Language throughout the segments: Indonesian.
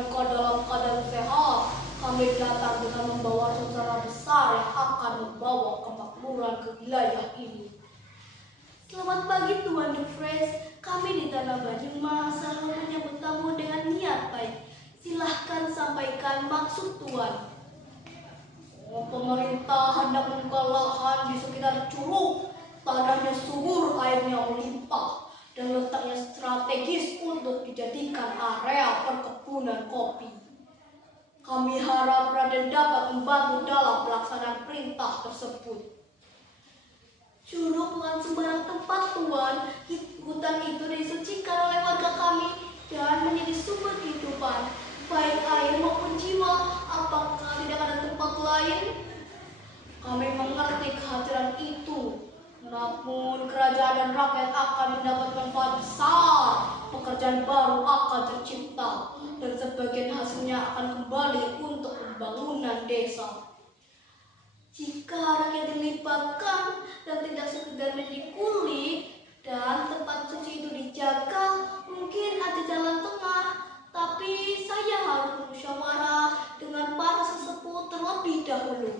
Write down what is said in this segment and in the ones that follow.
Jika dalam keadaan sehat, kami datang dengan membawa rencana besar yang akan membawa kemakmuran ke wilayah ini. Selamat pagi Tuan Dufres, kami di Tanah Banyumas selalu menyambut tamu dengan niat baik. Silahkan sampaikan maksud Tuan. Pemerintah hendak membuka lahan di sekitar curug. Tanahnya subur, airnya melimpah, dan letaknya strategis untuk dijadikan area perkebunan kopi. Kami harap Raden dapat membantu dalam pelaksanaan perintah tersebut. Curug bukan sembarang tempat Tuan. Hutan itu disucikan oleh warga kami dan menjadi sumber kehidupan, baik air maupun jiwa. Apakah tidak ada tempat lain? Kami mengerti kehadiran itu, namun kerajaan dan rakyat akan mendapat manfaat besar. Pekerjaan baru akan tercipta, dan sebagian hasilnya akan kembali untuk pembangunan desa. Jika rakyat dilibatkan dan tidak sekedar menjadi kuli dan tempat suci itu dijaga, mungkin ada jalan tengah. Tapi saya harus bermusyawarah dengan para sesepuh terlebih dahulu.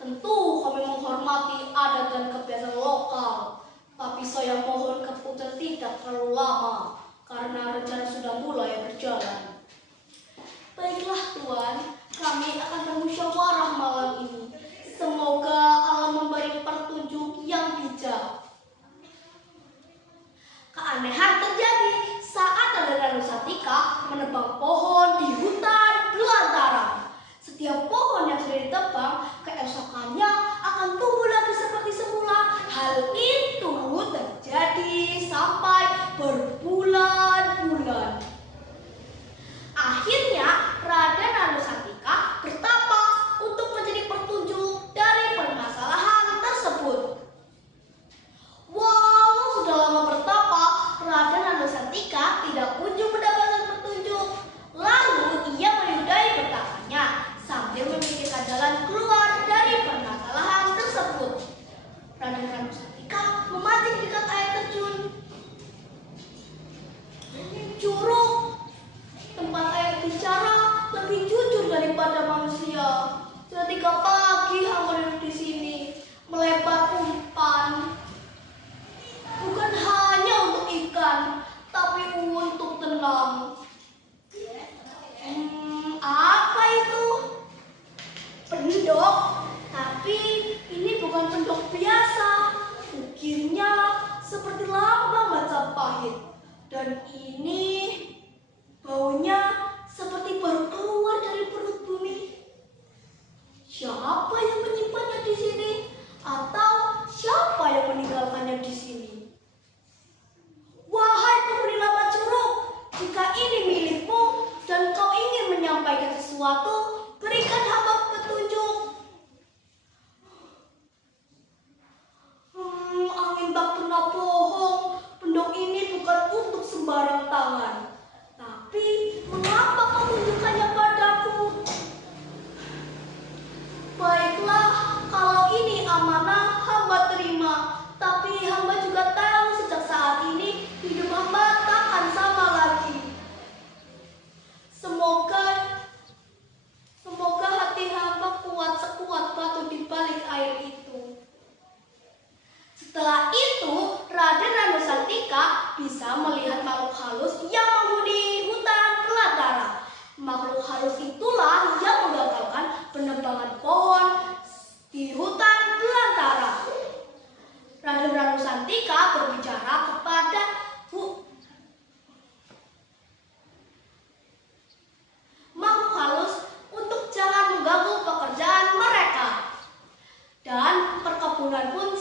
Tentu kami menghormati adat dan kebiasaan lokal, tapi saya mohon keputusan tidak terlalu lama karena rencana sudah mulai berjalan. Baiklah Tuan, kami akan bermusyawarah malam ini. Semoga Allah memberi petunjuk yang bijak. Keanehan terjadi saat Raden Satika menebang pohon di hutan belantara. Setiap pohon yang sudah ditebang, keesokannya akan tumbuh lagi seperti semula. Hal itu terjadi sampai berbulan-bulan. Akhirnya Raden Satika bertapa untuk menjadi petunjuk dari permasalahan tersebut. Walau sudah lama bertapa, Raden Satika tidak kunjung mendapatkan petunjuk. Lalu ia menyudahi bertapanya sambil memikirkan jalan keluar dari permasalahan tersebut. Raden Satika memancing di dekat air terjun. Curug, tempat air bicara, lebih jujur daripada manusia. Ketika pagi hamba duduk di sini, melebar umpan. Bukan hanya untuk ikan, tapi untuk tenang. Apa itu? Pendok, tapi ini bukan pendok biasa. Ukirnya seperti lambang Majapahit. Dan ini baunya seperti baru keluar dari perut bumi. Siapa yang menyimpannya di sini? Atau siapa yang meninggalkannya di sini? Wahai penghuni lapak curug, jika ini milikmu dan kau ingin menyampaikan sesuatu, berikan hamba petunjuk. Angin tak pernah bohong. Pendok ini bukan untuk sembarang tangan. Tapi mengapa kau tunjukkannya padaku? Baiklah, kalau ini amanah, hamba terima. Tapi hamba juga tahu sejak saat ini hidup hamba takkan sama lagi. Semoga hati hamba kuat sekuat batu di balik air itu. Setelah itu, Raden Satika bisa melihat makhluk halus yang menghuni hutan belantara. Makhluk halus itulah yang menggagalkan penebangan pohon di hutan belantara. Raden Satika berbicara kepada makhluk halus untuk jangan mengganggu pekerjaan mereka. Dan perkebunan pun